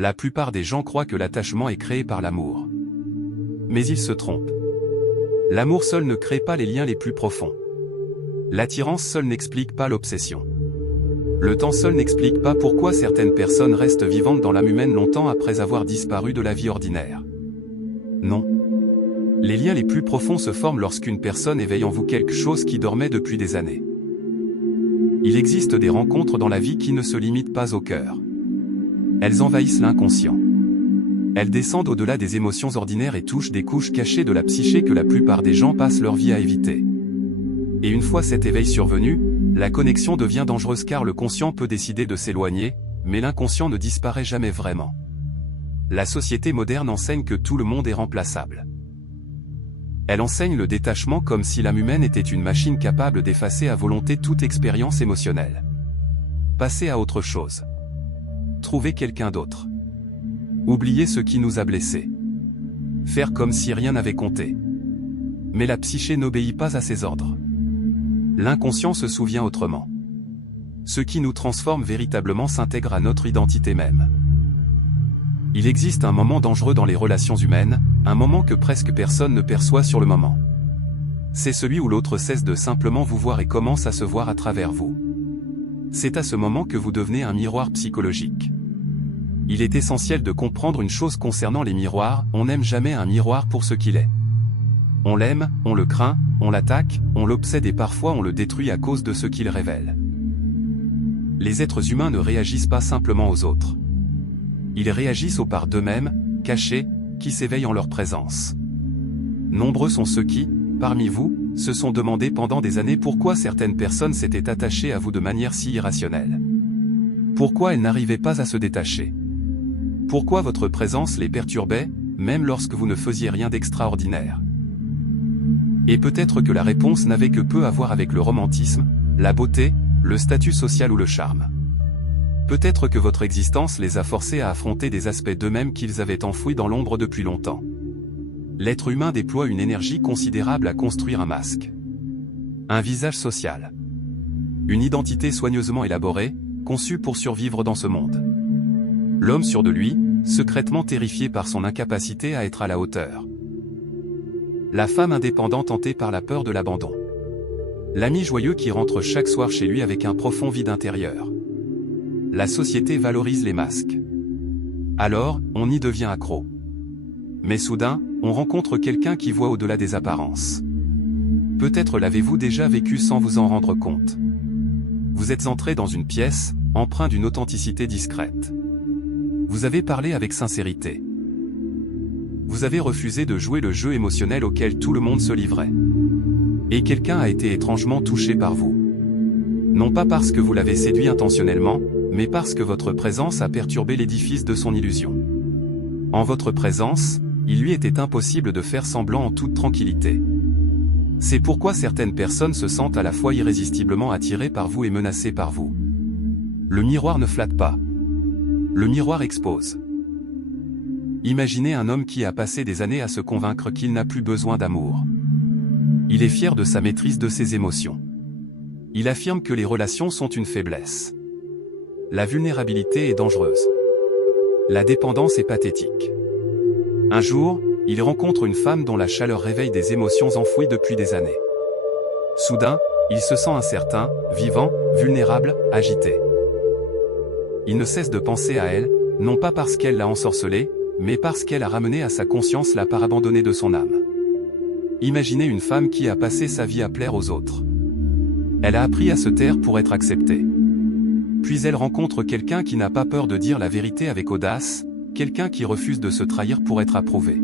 La plupart des gens croient que l'attachement est créé par l'amour. Mais ils se trompent. L'amour seul ne crée pas les liens les plus profonds. L'attirance seule n'explique pas l'obsession. Le temps seul n'explique pas pourquoi certaines personnes restent vivantes dans l'âme humaine longtemps après avoir disparu de la vie ordinaire. Non. Les liens les plus profonds se forment lorsqu'une personne éveille en vous quelque chose qui dormait depuis des années. Il existe des rencontres dans la vie qui ne se limitent pas au cœur. Elles envahissent l'inconscient. Elles descendent au-delà des émotions ordinaires et touchent des couches cachées de la psyché que la plupart des gens passent leur vie à éviter. Et une fois cet éveil survenu, la connexion devient dangereuse car le conscient peut décider de s'éloigner, mais l'inconscient ne disparaît jamais vraiment. La société moderne enseigne que tout le monde est remplaçable. Elle enseigne le détachement comme si l'âme humaine était une machine capable d'effacer à volonté toute expérience émotionnelle. Passer à autre chose. Trouver quelqu'un d'autre. Oublier ce qui nous a blessés. Faire comme si rien n'avait compté. Mais la psyché n'obéit pas à ses ordres. L'inconscient se souvient autrement. Ce qui nous transforme véritablement s'intègre à notre identité même. Il existe un moment dangereux dans les relations humaines, un moment que presque personne ne perçoit sur le moment. C'est celui où l'autre cesse de simplement vous voir et commence à se voir à travers vous. C'est à ce moment que vous devenez un miroir psychologique. Il est essentiel de comprendre une chose concernant les miroirs, on n'aime jamais un miroir pour ce qu'il est. On l'aime, on le craint, on l'attaque, on l'obsède et parfois on le détruit à cause de ce qu'il révèle. Les êtres humains ne réagissent pas simplement aux autres. Ils réagissent aux parts d'eux-mêmes, cachées, qui s'éveillent en leur présence. Nombreux sont ceux qui, parmi vous, se sont demandé pendant des années pourquoi certaines personnes s'étaient attachées à vous de manière si irrationnelle. Pourquoi elles n'arrivaient pas à se détacher. Pourquoi votre présence les perturbait, même lorsque vous ne faisiez rien d'extraordinaire. Et peut-être que la réponse n'avait que peu à voir avec le romantisme, la beauté, le statut social ou le charme. Peut-être que votre existence les a forcés à affronter des aspects d'eux-mêmes qu'ils avaient enfouis dans l'ombre depuis longtemps. L'être humain déploie une énergie considérable à construire un masque. Un visage social. Une identité soigneusement élaborée, conçue pour survivre dans ce monde. L'homme sûr de lui, secrètement terrifié par son incapacité à être à la hauteur. La femme indépendante hantée par la peur de l'abandon. L'ami joyeux qui rentre chaque soir chez lui avec un profond vide intérieur. La société valorise les masques. Alors, on y devient accro. Mais soudain, on rencontre quelqu'un qui voit au-delà des apparences. Peut-être l'avez-vous déjà vécu sans vous en rendre compte. Vous êtes entré dans une pièce, empreint d'une authenticité discrète. Vous avez parlé avec sincérité. Vous avez refusé de jouer le jeu émotionnel auquel tout le monde se livrait. Et quelqu'un a été étrangement touché par vous. Non pas parce que vous l'avez séduit intentionnellement, mais parce que votre présence a perturbé l'édifice de son illusion. En votre présence, il lui était impossible de faire semblant en toute tranquillité. C'est pourquoi certaines personnes se sentent à la fois irrésistiblement attirées par vous et menacées par vous. Le miroir ne flatte pas. Le miroir expose. Imaginez un homme qui a passé des années à se convaincre qu'il n'a plus besoin d'amour. Il est fier de sa maîtrise de ses émotions. Il affirme que les relations sont une faiblesse. La vulnérabilité est dangereuse. La dépendance est pathétique. Un jour, il rencontre une femme dont la chaleur réveille des émotions enfouies depuis des années. Soudain, il se sent incertain, vivant, vulnérable, agité. Il ne cesse de penser à elle, non pas parce qu'elle l'a ensorcelé, mais parce qu'elle a ramené à sa conscience la part abandonnée de son âme. Imaginez une femme qui a passé sa vie à plaire aux autres. Elle a appris à se taire pour être acceptée. Puis elle rencontre quelqu'un qui n'a pas peur de dire la vérité avec audace, quelqu'un qui refuse de se trahir pour être approuvé.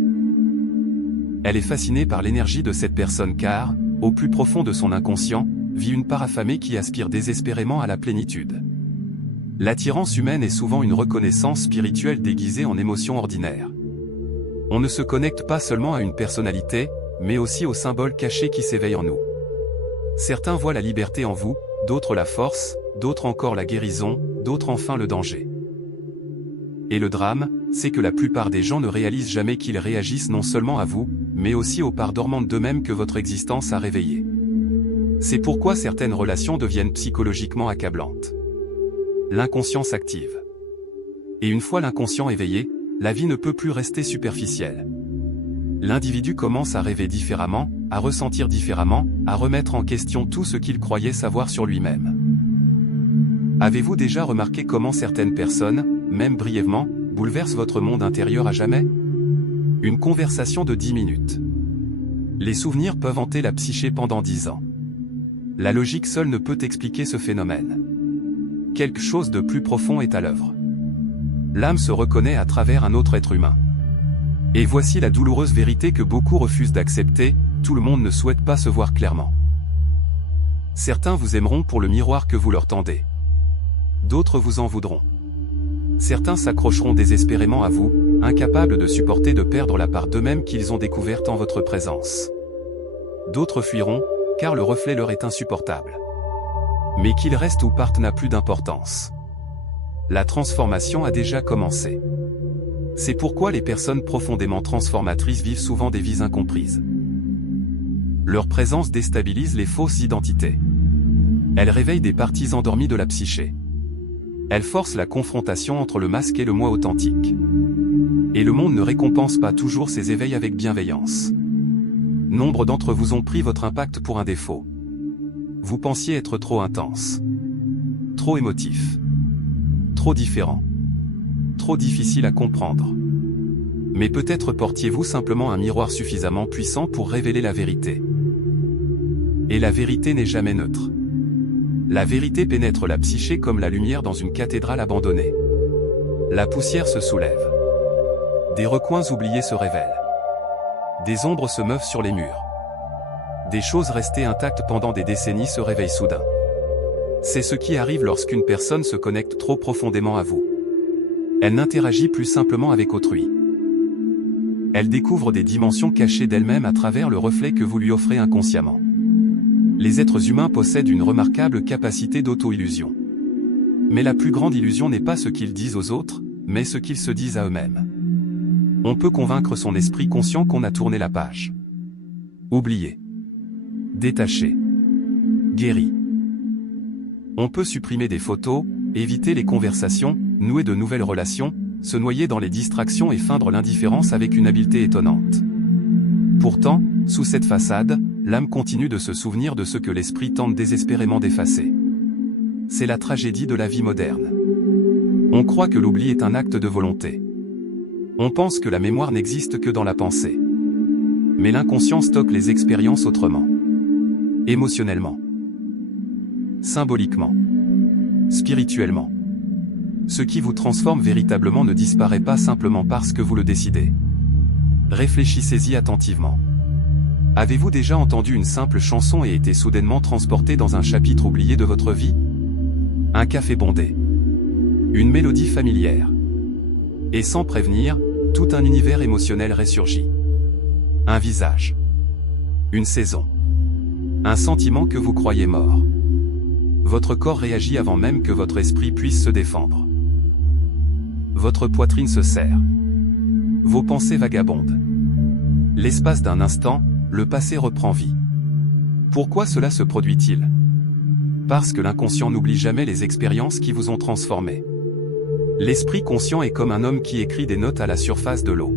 Elle est fascinée par l'énergie de cette personne car, au plus profond de son inconscient, vit une part affamée qui aspire désespérément à la plénitude. L'attirance humaine est souvent une reconnaissance spirituelle déguisée en émotion ordinaire. On ne se connecte pas seulement à une personnalité, mais aussi aux symboles cachés qui s'éveillent en nous. Certains voient la liberté en vous, d'autres la force, d'autres encore la guérison, d'autres enfin le danger. Et le drame, c'est que la plupart des gens ne réalisent jamais qu'ils réagissent non seulement à vous, mais aussi aux parts dormantes d'eux-mêmes que votre existence a réveillées. C'est pourquoi certaines relations deviennent psychologiquement accablantes. L'inconscience active. Et une fois l'inconscient éveillé, la vie ne peut plus rester superficielle. L'individu commence à rêver différemment, à ressentir différemment, à remettre en question tout ce qu'il croyait savoir sur lui-même. Avez-vous déjà remarqué comment certaines personnes, même brièvement, bouleversent votre monde intérieur à jamais? Une conversation de 10 minutes. Les souvenirs peuvent hanter la psyché pendant 10 ans. La logique seule ne peut expliquer ce phénomène. Quelque chose de plus profond est à l'œuvre. L'âme se reconnaît à travers un autre être humain. Et voici la douloureuse vérité que beaucoup refusent d'accepter, tout le monde ne souhaite pas se voir clairement. Certains vous aimeront pour le miroir que vous leur tendez. D'autres vous en voudront. Certains s'accrocheront désespérément à vous, incapables de supporter de perdre la part d'eux-mêmes qu'ils ont découverte en votre présence. D'autres fuiront, car le reflet leur est insupportable. Mais qu'ils restent ou partent n'a plus d'importance. La transformation a déjà commencé. C'est pourquoi les personnes profondément transformatrices vivent souvent des vies incomprises. Leur présence déstabilise les fausses identités. Elle réveille des parties endormies de la psyché. Elle force la confrontation entre le masque et le moi authentique. Et le monde ne récompense pas toujours ces éveils avec bienveillance. Nombre d'entre vous ont pris votre impact pour un défaut. Vous pensiez être trop intense. Trop émotif. Trop différent. Trop difficile à comprendre. Mais peut-être portiez-vous simplement un miroir suffisamment puissant pour révéler la vérité. Et la vérité n'est jamais neutre. La vérité pénètre la psyché comme la lumière dans une cathédrale abandonnée. La poussière se soulève. Des recoins oubliés se révèlent. Des ombres se meuvent sur les murs. Des choses restées intactes pendant des décennies se réveillent soudain. C'est ce qui arrive lorsqu'une personne se connecte trop profondément à vous. Elle n'interagit plus simplement avec autrui. Elle découvre des dimensions cachées d'elle-même à travers le reflet que vous lui offrez inconsciemment. Les êtres humains possèdent une remarquable capacité d'auto-illusion. Mais la plus grande illusion n'est pas ce qu'ils disent aux autres, mais ce qu'ils se disent à eux-mêmes. On peut convaincre son esprit conscient qu'on a tourné la page. Oublié. Détaché. Guéri. On peut supprimer des photos, éviter les conversations, nouer de nouvelles relations, se noyer dans les distractions et feindre l'indifférence avec une habileté étonnante. Pourtant, sous cette façade, l'âme continue de se souvenir de ce que l'esprit tente désespérément d'effacer. C'est la tragédie de la vie moderne. On croit que l'oubli est un acte de volonté. On pense que la mémoire n'existe que dans la pensée. Mais l'inconscient stocke les expériences autrement. Émotionnellement. Symboliquement. Spirituellement. Ce qui vous transforme véritablement ne disparaît pas simplement parce que vous le décidez. Réfléchissez-y attentivement. Avez-vous déjà entendu une simple chanson et été soudainement transporté dans un chapitre oublié de votre vie? Un café bondé. Une mélodie familière. Et sans prévenir, tout un univers émotionnel ressurgit. Un visage. Une saison. Un sentiment que vous croyez mort. Votre corps réagit avant même que votre esprit puisse se défendre. Votre poitrine se serre. Vos pensées vagabondent. L'espace d'un instant, le passé reprend vie. Pourquoi cela se produit-il? Parce que l'inconscient n'oublie jamais les expériences qui vous ont transformé. L'esprit conscient est comme un homme qui écrit des notes à la surface de l'eau.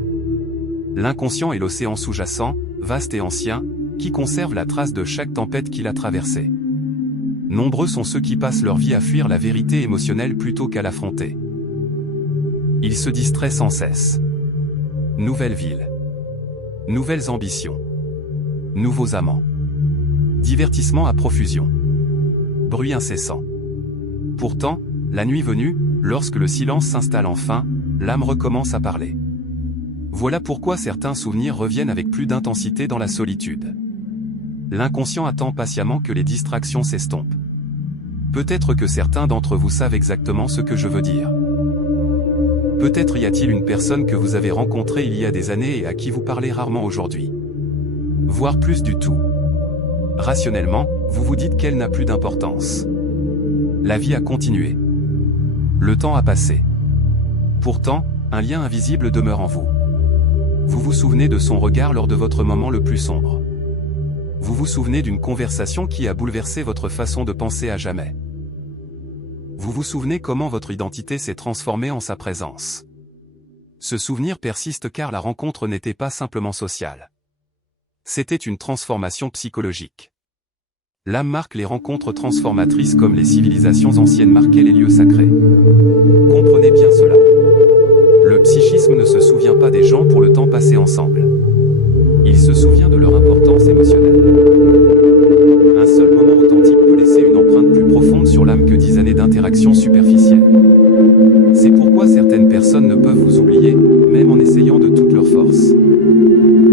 L'inconscient est l'océan sous-jacent, vaste et ancien, qui conserve la trace de chaque tempête qu'il a traversée. Nombreux sont ceux qui passent leur vie à fuir la vérité émotionnelle plutôt qu'à l'affronter. Ils se distraient sans cesse. Nouvelle ville. Nouvelles ambitions. Nouveaux amants. Divertissement à profusion. Bruit incessant. Pourtant, la nuit venue, lorsque le silence s'installe enfin, l'âme recommence à parler. Voilà pourquoi certains souvenirs reviennent avec plus d'intensité dans la solitude. L'inconscient attend patiemment que les distractions s'estompent. Peut-être que certains d'entre vous savent exactement ce que je veux dire. Peut-être y a-t-il une personne que vous avez rencontrée il y a des années et à qui vous parlez rarement aujourd'hui. Voire plus du tout. Rationnellement, vous vous dites qu'elle n'a plus d'importance. La vie a continué. Le temps a passé. Pourtant, un lien invisible demeure en vous. Vous vous souvenez de son regard lors de votre moment le plus sombre. Vous vous souvenez d'une conversation qui a bouleversé votre façon de penser à jamais. Vous vous souvenez comment votre identité s'est transformée en sa présence. Ce souvenir persiste car la rencontre n'était pas simplement sociale. C'était une transformation psychologique. L'âme marque les rencontres transformatrices comme les civilisations anciennes marquaient les lieux sacrés. Comprenez bien cela. Le psychisme ne se souvient pas des gens pour le temps passé ensemble. Il se souvient de leur importance émotionnelle. Un seul moment authentique peut laisser une empreinte plus profonde sur l'âme que 10 années d'interaction superficielle. C'est pourquoi certaines personnes ne peuvent vous oublier, même en essayant de toute leur force.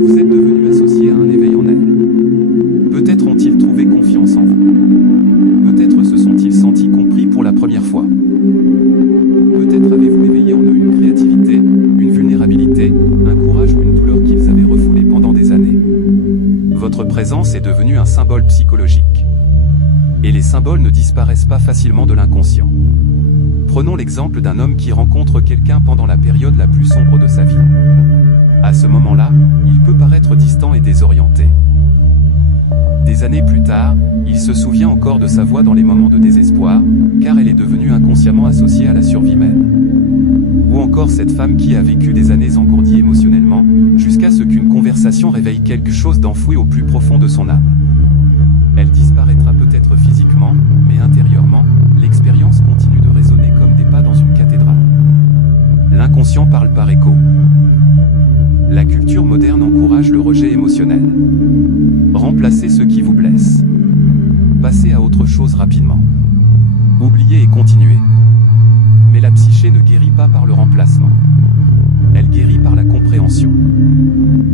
Vous êtes devenu associé à un éveil en elles. Peut-être ont-ils trouvé confiance en vous. Peut-être se sont-ils sentis compris pour la première fois. Peut-être avez-vous éveillé en eux une créativité, une vulnérabilité, un courage ou une douleur qu'ils avaient refoulée pendant des années. Votre présence est devenue un symbole psychologique. Et les symboles ne disparaissent pas facilement de l'inconscient. Prenons l'exemple d'un homme qui rencontre quelqu'un pendant la période la plus sombre de sa vie. À ce moment-là, il peut paraître distant et désorienté. Des années plus tard, il se souvient encore de sa voix dans les moments de désespoir, car elle est devenue inconsciemment associée à la survie même. Ou encore cette femme qui a vécu des années engourdies émotionnellement, jusqu'à ce qu'une conversation réveille quelque chose d'enfoui au plus profond de son âme. Elle disparaîtra peut-être physiquement, mais intérieurement, l'expérience continue de résonner comme des pas dans une cathédrale. L'inconscient parle par écho. La culture moderne encourage le rejet émotionnel. Remplacez ce qui vous blesse. Passez à autre chose rapidement. Oubliez et continuez. Mais la psyché ne guérit pas par le remplacement. Elle guérit par la compréhension.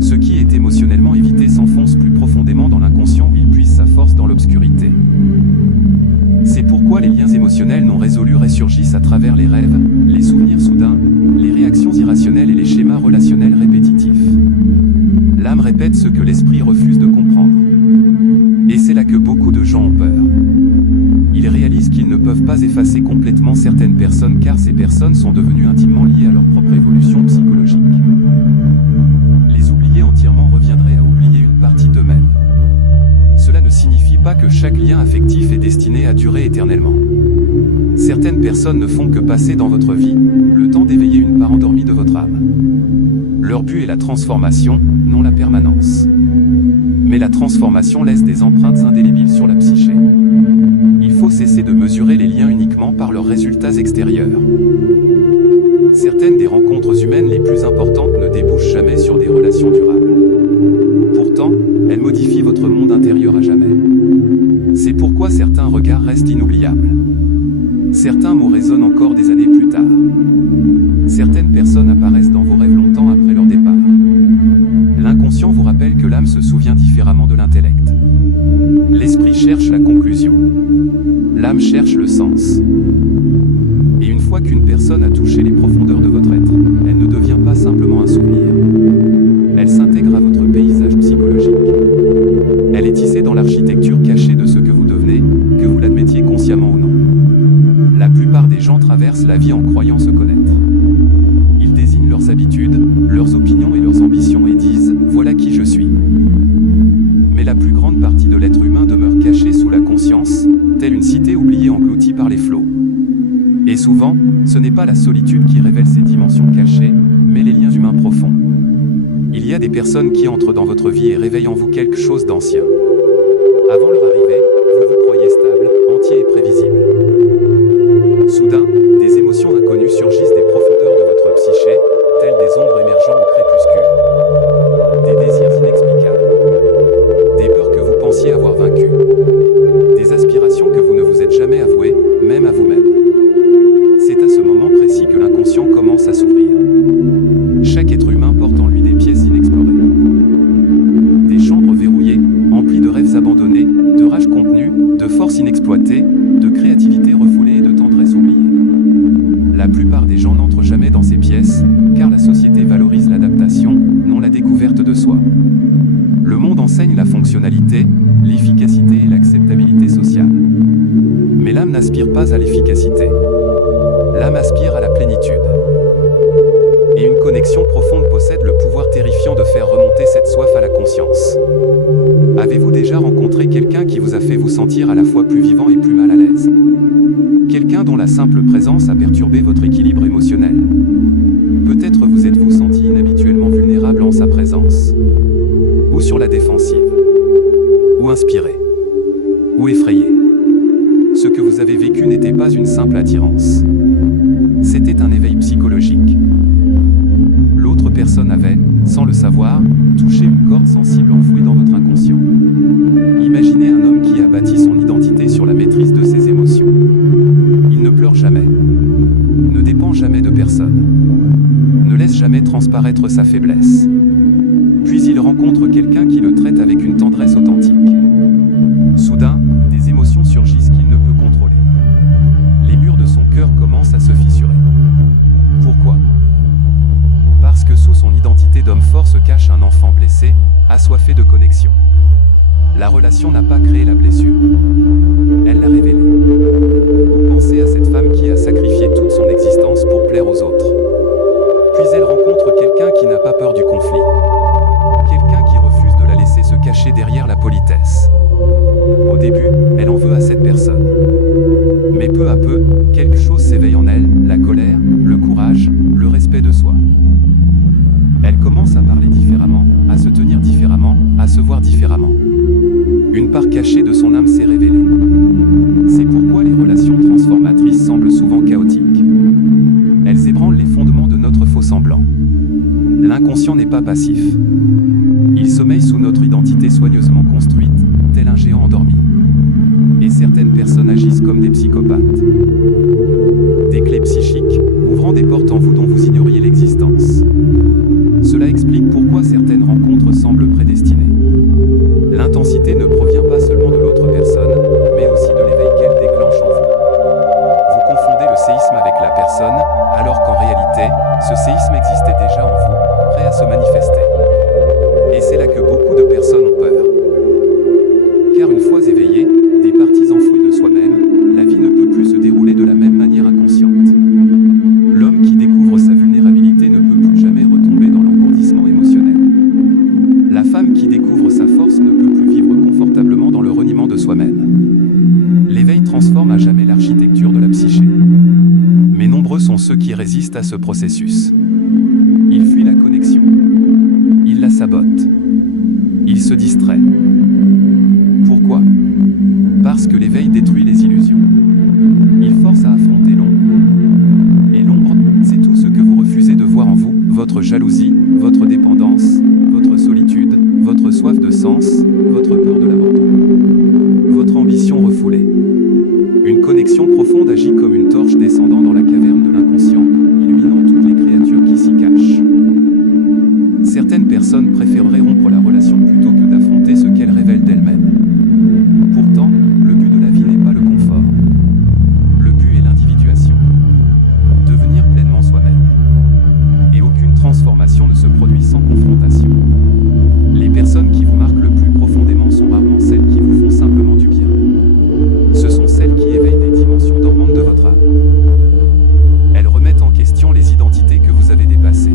Ce qui est émotionnellement évité s'enfonce plus profondément dans l'inconscient où il puise sa force dans l'obscurité. C'est pourquoi les liens émotionnels non résolus ressurgissent à travers les rêves, les souvenirs soudains, les réactions irrationnelles et les schémas relationnels répétitifs. L'âme répète ce que l'esprit refuse de comprendre. Et c'est là que beaucoup de gens ont peur. Ils réalisent qu'ils ne peuvent pas effacer complètement certaines personnes car ces personnes sont devenues intimement liées à leur propre évolution psychologique. Les oublier entièrement reviendrait à oublier une partie d'eux-mêmes. Cela ne signifie pas que chaque lien affectif est destiné à durer éternellement. Certaines personnes ne font que passer dans votre vie, le temps d'éveiller une part endormie de votre âme. Leur but est la transformation, non la permanence. Mais la transformation laisse des empreintes indélébiles sur la psyché. Il faut cesser de mesurer les liens uniquement par leurs résultats extérieurs. Certaines des rencontres humaines les plus importantes ne débouchent jamais sur des relations durables. Pourtant, elles modifient votre monde intérieur à jamais. C'est pourquoi certains regards restent inoubliables. Certains mots résonnent encore des années plus tard. Certaines personnes apparaissent dans vos rêves longtemps après leur départ. L'inconscient vous rappelle que l'âme se souvient différemment de l'intellect. L'esprit cherche la conclusion. L'âme cherche le sens. Et une fois qu'une personne a touché les profondeurs de votre être, elle ne devient pas simplement un souvenir. Elle s'intègre à votre paysage psychologique. Elle est tissée dans l'architecture cachée de ce que vous devenez, que vous l'admettiez consciemment ou non. La plupart des gens traversent la vie en croyant se connaître. Ils désignent leurs habitudes, leurs opinions et leurs ambitions et disent « voilà qui je suis ». Mais la plus grande partie de l'être humain demeure cachée sous la conscience, telle une cité oubliée engloutie par les flots. Et souvent, ce n'est pas la solitude qui révèle ces dimensions cachées, mais les liens humains profonds. Il y a des personnes qui entrent dans votre vie et réveillent en vous quelque chose d'ancien. Avant leur arrivée, vous vous croyez stable, entier et prévisible. Soudain, des émotions inconnues surgissent des profondeurs de votre psyché, telles des ombres émergeant au crépuscule. Des désirs inexplicables. Des peurs que vous pensiez avoir vaincues. Des aspirations que vous ne vous êtes jamais avouées, même à vous-même. C'est à ce moment précis que l'inconscient commence à s'ouvrir. Chaque être humain porte en lui des pièces inexplorées. Des chambres verrouillées, emplies de rêves abandonnés, de rage contenue, de force inexploitée, de créativité refoulée et de tendresse oubliée. La plupart des gens n'entrent jamais dans ces pièces, car la société valorise l'adaptation, non la découverte de soi. Le monde enseigne la fonctionnalité, l'efficacité et l'acceptabilité sociale. Mais l'âme n'aspire pas à l'efficacité. L'âme aspire à la plénitude. Et une connexion profonde possède le pouvoir terrifiant de faire remonter cette soif à la conscience. Avez-vous déjà rencontré quelqu'un qui vous a fait vous sentir à la fois plus vivant et plus mal à l'aise? Quelqu'un dont la simple présence a perturbé votre équilibre émotionnel? Peut-être vous êtes-vous senti inhabituellement vulnérable en sa présence? Ou sur la défensive? Ou inspiré? Ou effrayé? Ce que vous avez vécu n'était pas une simple attirance. C'était un éveil psychologique. L'autre personne avait, sans le savoir, touché une corde sensible enfouie dans votre inconscient. Imaginez un homme qui a bâti son identité sur la maîtrise de ses émotions. Il ne pleure jamais, ne dépend jamais de personne, ne laisse jamais transparaître sa faiblesse. Puis il rencontre quelqu'un qui le traite avec une tendresse authentique. Soudain, des émotions surgissent qu'il ne peut contrôler. Les murs de son cœur commencent à se fissurer. Pourquoi? Parce que sous son identité d'homme fort se cache un enfant blessé, assoiffé de connexion. La relation n'a pas créé la blessure. Elle l'a révélée. Vous pensez à cette femme qui a sacrifié toute son existence pour plaire aux autres. Puis elle rencontre quelqu'un qui n'a pas peur du conflit. Quelqu'un qui refuse de la laisser se cacher derrière la politesse. Au début, elle en veut à cette personne. Mais peu à peu, quelque chose s'éveille en elle, la colère, le courage, le respect de soi. Elle commence à parler différemment, à se tenir différemment, à se voir différemment. Une part cachée de son âme s'est révélée. C'est pourquoi les relations transformatrices semblent souvent chaotiques. Elles ébranlent les fondements de notre faux-semblant. L'inconscient n'est pas passif. Il sommeille sous notre identité soigneusement construite, tel un géant endormi. Et certaines personnes agissent comme des psychopathes. Des clés psychiques, ouvrant des portes en vous dont vous ignoriez l'existence. Cela explique pourquoi certaines rencontres semblent prédestinées. L'intensité ne provient pas seulement de l'autre personne, mais aussi de l'éveil qu'elle déclenche en vous. Vous confondez le séisme avec la personne, alors qu'en réalité, ce séisme existait déjà en vous, prêt à se manifester. Et c'est là que beaucoup de personnes ont peur. Car une fois éveillé, des parties enfouies de soi-même, la vie ne peut plus se dérouler de la même manière inconsciente. L'homme qui découvre sa vulnérabilité ne peut plus jamais retomber dans l'engourdissement émotionnel. La femme qui découvre sa force ne peut plus vivre confortablement dans le reniement de soi-même. L'éveil transforme à jamais l'architecture de la psyché. Mais nombreux sont ceux qui résistent à ce processus. Ils fuient la connexion. Ils la sabotent. Ils se distraient. Pourquoi? Parce que l'éveil détruit les illusions. Il force à affronter l'ombre. Et l'ombre, c'est tout ce que vous refusez de voir en vous, votre jalousie, votre dépendance, votre solitude, votre soif de sens, votre peur de l'abandon. Votre ambition refoulée. Une connexion profonde agit comme une torche descendant dans la caverne de l'inconscient, illuminant toutes les créatures qui s'y cachent. Certaines personnes préféreraient rompre la relation plutôt que d'affronter ce qu'elles révèlent d'elles-mêmes. Pourtant, le but de la vie n'est pas le confort. Le but est l'individuation. Devenir pleinement soi-même. Et aucune transformation ne se produit sans confrontation. Les personnes qui vous marquent le plus profondément sont rarement celles qui vous font simplement du bien. Ce sont celles qui éveillent des dimensions dormantes de votre âme. Elles remettent en question les identités que vous avez dépassées.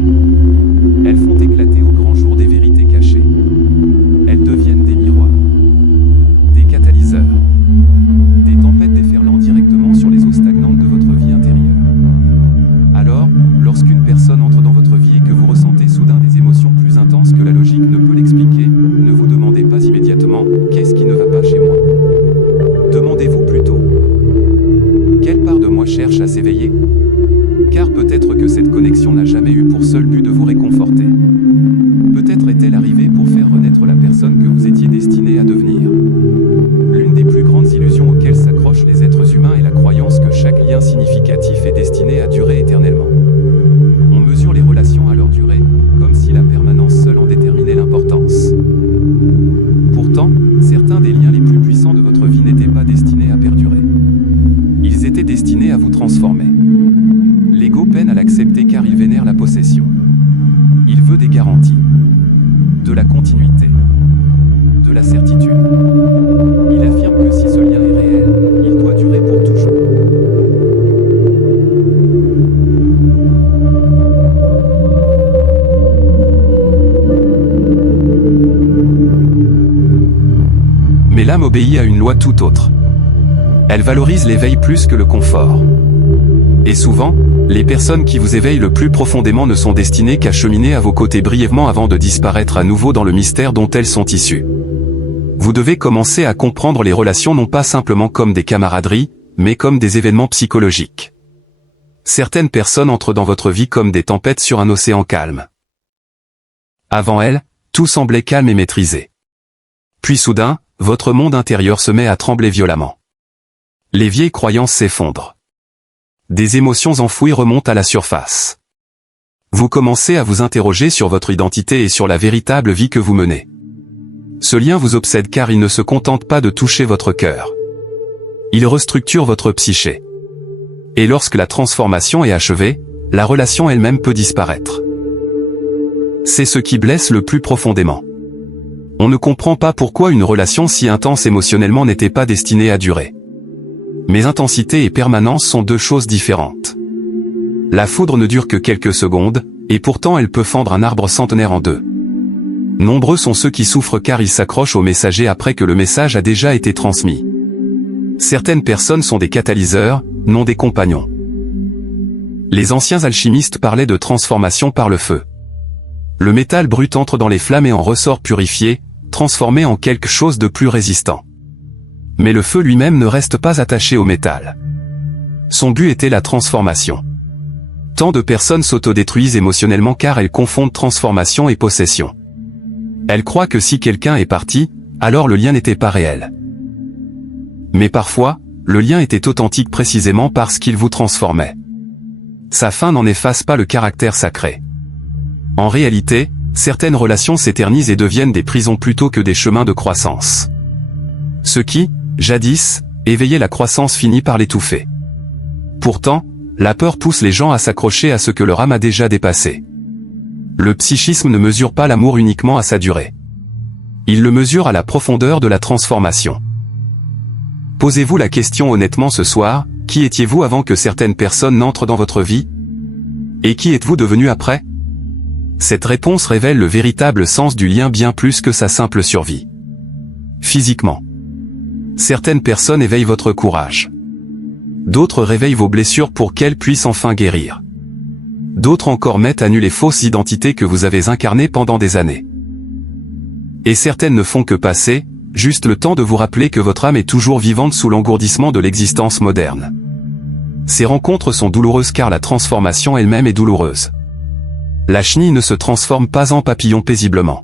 Elles font éclater au grand jour des vérités cachées. Elles deviennent des miroirs, des catalyseurs, des tempêtes déferlant directement sur les eaux stagnantes de votre vie intérieure. Alors, lorsqu'une personne entre dans votre vie et que vous ressentez soudain des émotions plus intenses que la logique ne peut l'expliquer, ne vous demandez pas immédiatement « Qu'est-ce qui ne va pas chez moi ?» Demandez-vous plutôt « Quelle part de moi cherche à s'éveiller ?» Car peut-être que cette connexion n'a jamais eu pour seul but de vous réconforter. Peut-être est-elle arrivée pour faire renaître la personne que vous étiez destiné à devenir. L'une des plus grandes illusions auxquelles s'accrochent les êtres humains est la croyance que chaque lien significatif est destiné à durer éternellement. On mesure les relations à leur durée, comme si la permanence seule en déterminait l'importance. Pourtant, certains des liens les plus puissants de votre vie n'étaient pas destinés à perdurer. Ils étaient destinés à vous transformer. L'ego peine à l'accepter car il vénère la possession. Il veut l'âme obéit à une loi tout autre. Elle valorise l'éveil plus que le confort. Et souvent, les personnes qui vous éveillent le plus profondément ne sont destinées qu'à cheminer à vos côtés brièvement avant de disparaître à nouveau dans le mystère dont elles sont issues. Vous devez commencer à comprendre les relations non pas simplement comme des camaraderies, mais comme des événements psychologiques. Certaines personnes entrent dans votre vie comme des tempêtes sur un océan calme. Avant elles, tout semblait calme et maîtrisé. Puis soudain, votre monde intérieur se met à trembler violemment. Les vieilles croyances s'effondrent. Des émotions enfouies remontent à la surface. Vous commencez à vous interroger sur votre identité et sur la véritable vie que vous menez. Ce lien vous obsède car il ne se contente pas de toucher votre cœur. Il restructure votre psyché. Et lorsque la transformation est achevée, la relation elle-même peut disparaître. C'est ce qui blesse le plus profondément. On ne comprend pas pourquoi une relation si intense émotionnellement n'était pas destinée à durer. Mais intensité et permanence sont deux choses différentes. La foudre ne dure que quelques secondes, et pourtant elle peut fendre un arbre centenaire en deux. Nombreux sont ceux qui souffrent car ils s'accrochent au messager après que le message a déjà été transmis. Certaines personnes sont des catalyseurs, non des compagnons. Les anciens alchimistes parlaient de transformation par le feu. Le métal brut entre dans les flammes et en ressort purifié, transformé en quelque chose de plus résistant. Mais le feu lui-même ne reste pas attaché au métal. Son but était la transformation. Tant de personnes s'autodétruisent émotionnellement car elles confondent transformation et possession. Elles croient que si quelqu'un est parti, alors le lien n'était pas réel. Mais parfois, le lien était authentique précisément parce qu'il vous transformait. Sa fin n'en efface pas le caractère sacré. En réalité, certaines relations s'éternisent et deviennent des prisons plutôt que des chemins de croissance. Ce qui, jadis, éveillait la croissance finit par l'étouffer. Pourtant, la peur pousse les gens à s'accrocher à ce que leur âme a déjà dépassé. Le psychisme ne mesure pas l'amour uniquement à sa durée. Il le mesure à la profondeur de la transformation. Posez-vous la question honnêtement ce soir, qui étiez-vous avant que certaines personnes n'entrent dans votre vie? Et qui êtes-vous devenu après? Cette réponse révèle le véritable sens du lien bien plus que sa simple survie. Physiquement. Certaines personnes éveillent votre courage. D'autres réveillent vos blessures pour qu'elles puissent enfin guérir. D'autres encore mettent à nu les fausses identités que vous avez incarnées pendant des années. Et certaines ne font que passer, juste le temps de vous rappeler que votre âme est toujours vivante sous l'engourdissement de l'existence moderne. Ces rencontres sont douloureuses car la transformation elle-même est douloureuse. La chenille ne se transforme pas en papillon paisiblement.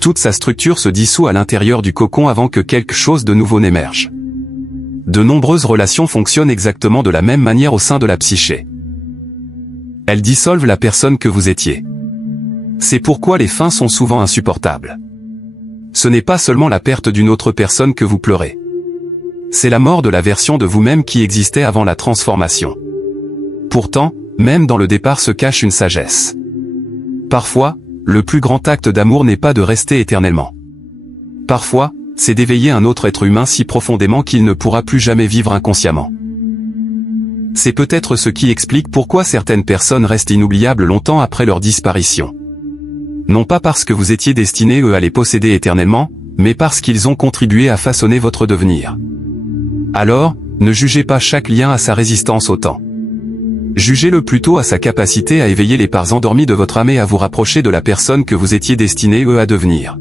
Toute sa structure se dissout à l'intérieur du cocon avant que quelque chose de nouveau n'émerge. De nombreuses relations fonctionnent exactement de la même manière au sein de la psyché. Elles dissolvent la personne que vous étiez. C'est pourquoi les fins sont souvent insupportables. Ce n'est pas seulement la perte d'une autre personne que vous pleurez. C'est la mort de la version de vous-même qui existait avant la transformation. Pourtant, même dans le départ se cache une sagesse. Parfois, le plus grand acte d'amour n'est pas de rester éternellement. Parfois, c'est d'éveiller un autre être humain si profondément qu'il ne pourra plus jamais vivre inconsciemment. C'est peut-être ce qui explique pourquoi certaines personnes restent inoubliables longtemps après leur disparition. Non pas parce que vous étiez destinés à les posséder éternellement, mais parce qu'ils ont contribué à façonner votre devenir. Alors, ne jugez pas chaque lien à sa résistance au temps. Jugez-le plutôt à sa capacité à éveiller les parts endormies de votre âme et à vous rapprocher de la personne que vous étiez destinés à devenir.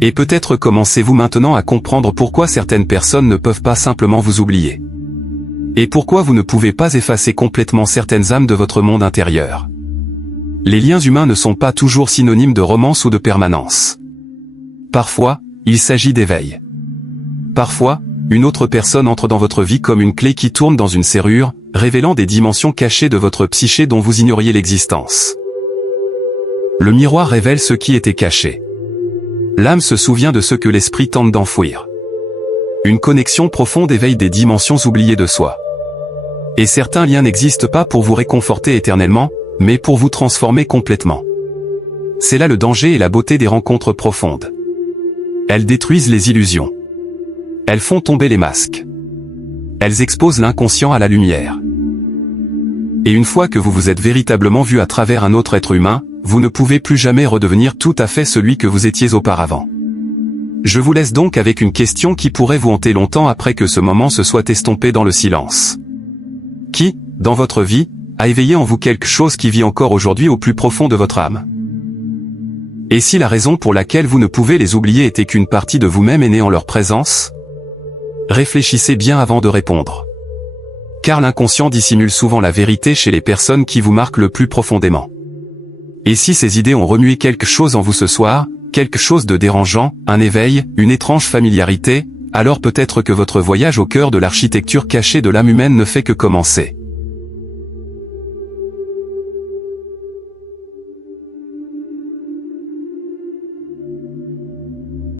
Et peut-être commencez-vous maintenant à comprendre pourquoi certaines personnes ne peuvent pas simplement vous oublier. Et pourquoi vous ne pouvez pas effacer complètement certaines âmes de votre monde intérieur. Les liens humains ne sont pas toujours synonymes de romance ou de permanence. Parfois, il s'agit d'éveil. Parfois, une autre personne entre dans votre vie comme une clé qui tourne dans une serrure, révélant des dimensions cachées de votre psyché dont vous ignoriez l'existence. Le miroir révèle ce qui était caché. L'âme se souvient de ce que l'esprit tente d'enfouir. Une connexion profonde éveille des dimensions oubliées de soi. Et certains liens n'existent pas pour vous réconforter éternellement, mais pour vous transformer complètement. C'est là le danger et la beauté des rencontres profondes. Elles détruisent les illusions. Elles font tomber les masques. Elles exposent l'inconscient à la lumière. Et une fois que vous vous êtes véritablement vu à travers un autre être humain, vous ne pouvez plus jamais redevenir tout à fait celui que vous étiez auparavant. Je vous laisse donc avec une question qui pourrait vous hanter longtemps après que ce moment se soit estompé dans le silence. Qui, dans votre vie, a éveillé en vous quelque chose qui vit encore aujourd'hui au plus profond de votre âme? Et si la raison pour laquelle vous ne pouvez les oublier était qu'une partie de vous-même est née en leur présence? Réfléchissez bien avant de répondre. Car l'inconscient dissimule souvent la vérité chez les personnes qui vous marquent le plus profondément. Et si ces idées ont remué quelque chose en vous ce soir, quelque chose de dérangeant, un éveil, une étrange familiarité, alors peut-être que votre voyage au cœur de l'architecture cachée de l'âme humaine ne fait que commencer.